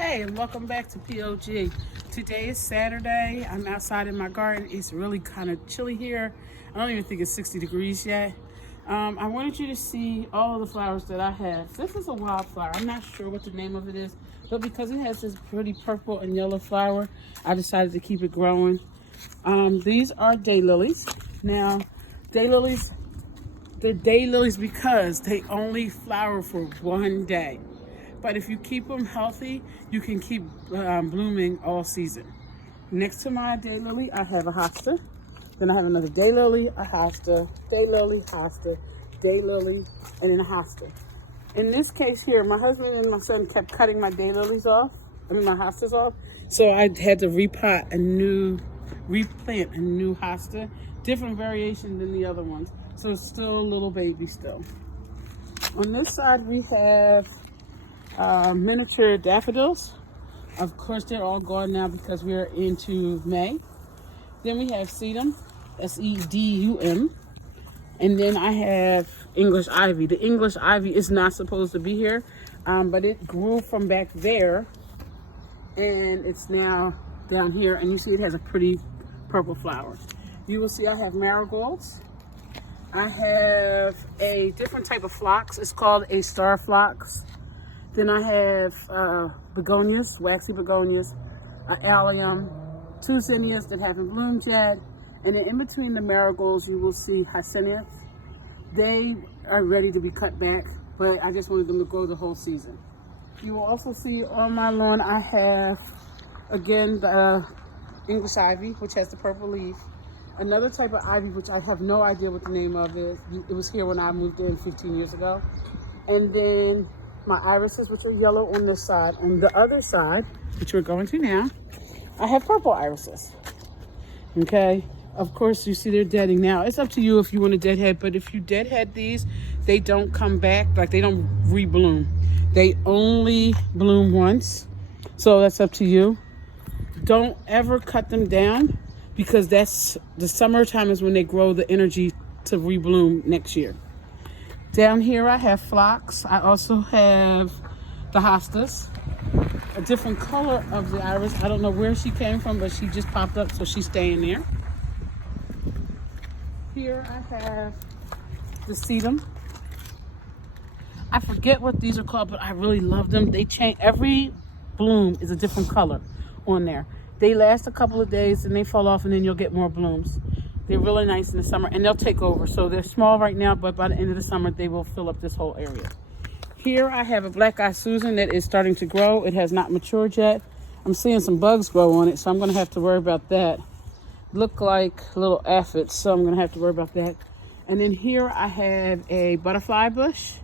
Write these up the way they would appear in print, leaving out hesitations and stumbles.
Hey, and welcome back to POG. Today is Saturday. I'm outside in my garden. It's really kind of chilly here. I don't even think it's 60 degrees yet. I wanted you to see all of the flowers that I have. This is a wildflower. I'm not sure what the name of it is, but because it has this pretty purple and yellow flower, I decided to keep it growing. These are daylilies. Now, daylilies, they're daylilies because they only flower for one day. But if you keep them healthy, you can keep blooming all season. Next to my daylily, I have a hosta. Then I have another daylily, a hosta, hosta, daylily, and then a hosta. In this case here, my husband and my son kept cutting my daylilies off, my hostas off. So I had to replant a new hosta, different variation than the other ones. So it's still a little baby still. On this side, we have miniature daffodils. Of course, they're all gone now because we're into May. Then we have sedum, S-E-D-U-M. And then I have English ivy. The English ivy is not supposed to be here, but it grew from back there, and it's now down here. And you see it has a pretty purple flower. You will see I have marigolds. I have a different type of phlox. It's called a star phlox. Then I have begonias, waxy begonias, allium, two zinnias that haven't bloomed yet, and then in between the marigolds you will see hyacinths. They are ready to be cut back, but I just wanted them to grow the whole season. You will also see on my lawn I have, again, the English ivy, which has the purple leaf. Another type of ivy, which I have no idea what the name of is. It was here when I moved in 15 years ago. And then my irises, which are yellow on this side. On the other side, which we're going to now, I have purple irises. Okay, of course you see they're deading now. It's up to you if you want to deadhead, but if you deadhead these, they don't come back, like they don't rebloom. They only bloom once, so that's up to you. Don't ever cut them down because that's the summertime is when they grow the energy to rebloom next year. Down here I have phlox. I also have the hostas, a different color of the iris. I don't know where she came from, but she just popped up, so she's staying there. Here I have the sedum. I forget what these are called, but I really love them. They change, every bloom is a different color on there. They last a couple of days and they fall off, and then you'll get more blooms. They're really nice in the summer, and they'll take over. So they're small right now, but by the end of the summer, they will fill up this whole area. Here I have a black-eyed Susan that is starting to grow. It has not matured yet. I'm seeing some bugs grow on it, so I'm going to have to worry about that. Look like little aphids, so I'm going to have to worry about that. And then here I have a butterfly bush.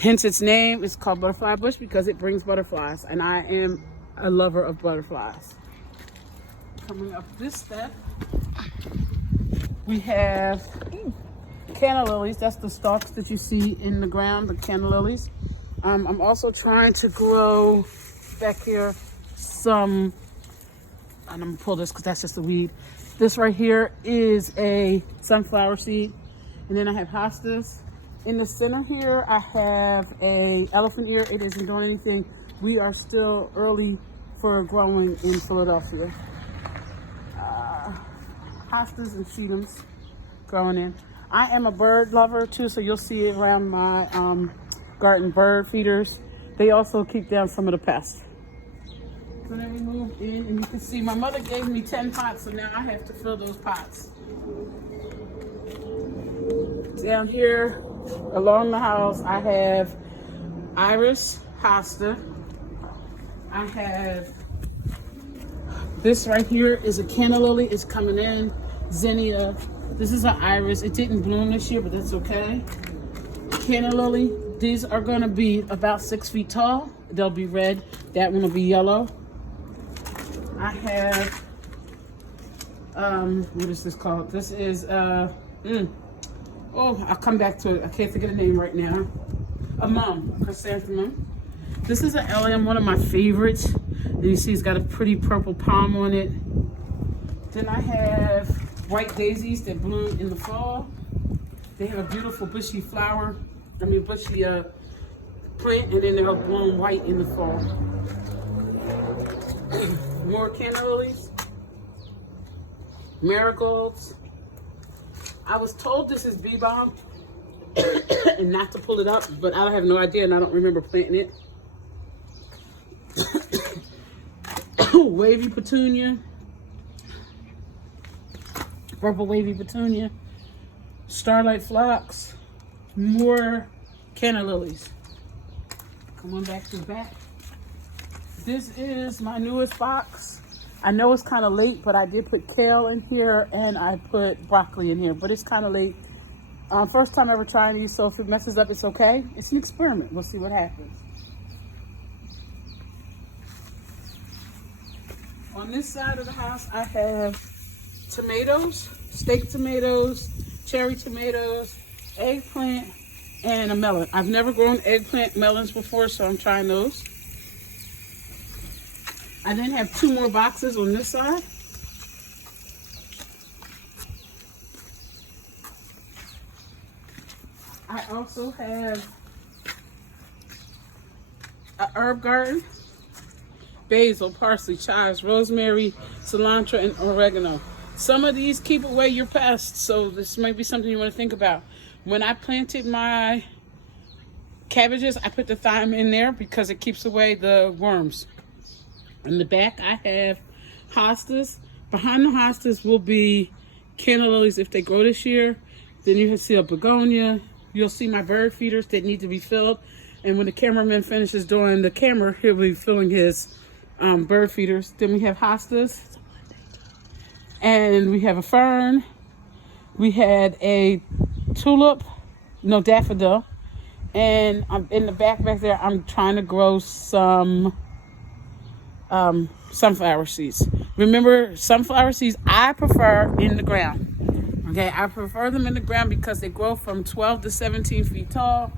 Hence its name. It's called butterfly bush because it brings butterflies, and I am a lover of butterflies. Coming up this step, we have Canna Lilies. That's the stalks that you see in the ground, the Canna Lilies. I'm also trying to grow back here some, and I'm gonna pull this because that's just a weed. This right here is a sunflower seed. And then I have hostas. In the center here, I have a elephant ear. It isn't doing anything. We are still early for growing in Philadelphia. Hostas and sedums growing in. I am a bird lover too, so you'll see it around my garden bird feeders. They also keep down some of the pests. So then we move in, and you can see my mother gave me 10 pots, so now I have to fill those pots. Down here along the house, I have iris, hosta. I have this right here is a Canna Lily. It's coming in. Zinnia. This is an iris. It didn't bloom this year, but that's okay. Canna Lily. These are going to be about 6 feet tall. They'll be red. That one will be yellow. I have, what is this called? This is, oh, I'll come back to it. I can't think of the name right now. A mum, chrysanthemum. This is an allium, one of my favorites. And you see it's got a pretty purple palm on it. Then I have white daisies that bloom in the fall. They have a beautiful bushy flower. Bushy plant and then they'll bloom white in the fall. More Canna Lilies, marigolds. I was told this is bee balm and not to pull it up, but I have no idea and I don't remember planting it. Wavy petunia, purple wavy petunia, starlight phlox, more Canna Lilies. Come on back to the back. This is my newest box. I know it's kind of late, but I did put kale in here and I put broccoli in here, but it's kind of late. First time ever trying these, so if it messes up, it's okay. It's an experiment. We'll see what happens. On this side of the house, I have tomatoes, steak tomatoes, cherry tomatoes, eggplant, and a melon. I've never grown eggplant melons before, so I'm trying those. I then have two more boxes on this side. I also have an herb garden. Basil, parsley, chives, rosemary, cilantro, and oregano. Some of these keep away your pests, so this might be something you want to think about. When I planted my cabbages, I put the thyme in there because it keeps away the worms. In the back, I have hostas. Behind the hostas will be Canna Lilies if they grow this year. Then you can see a begonia. You'll see my bird feeders that need to be filled. And when the cameraman finishes doing the camera, he'll be filling his bird feeders. Then we have hostas. And we have a fern. We had a tulip, no, daffodil. And in the back there, I'm trying to grow some sunflower seeds. Remember, sunflower seeds I prefer in the ground. Okay, I prefer them in the ground because they grow from 12 to 17 feet tall.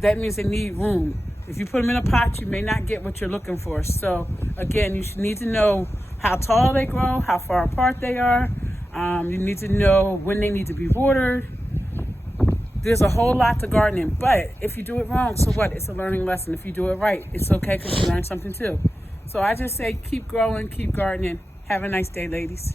That means they need room. If you put them in a pot, you may not get what you're looking for. So again, you should need to know how tall they grow, how far apart they are. You need to know when they need to be watered. There's a whole lot to gardening, but if you do it wrong, so what? It's a learning lesson. If you do it right, it's okay because you learn something too. So I just say keep growing, keep gardening. Have a nice day, ladies.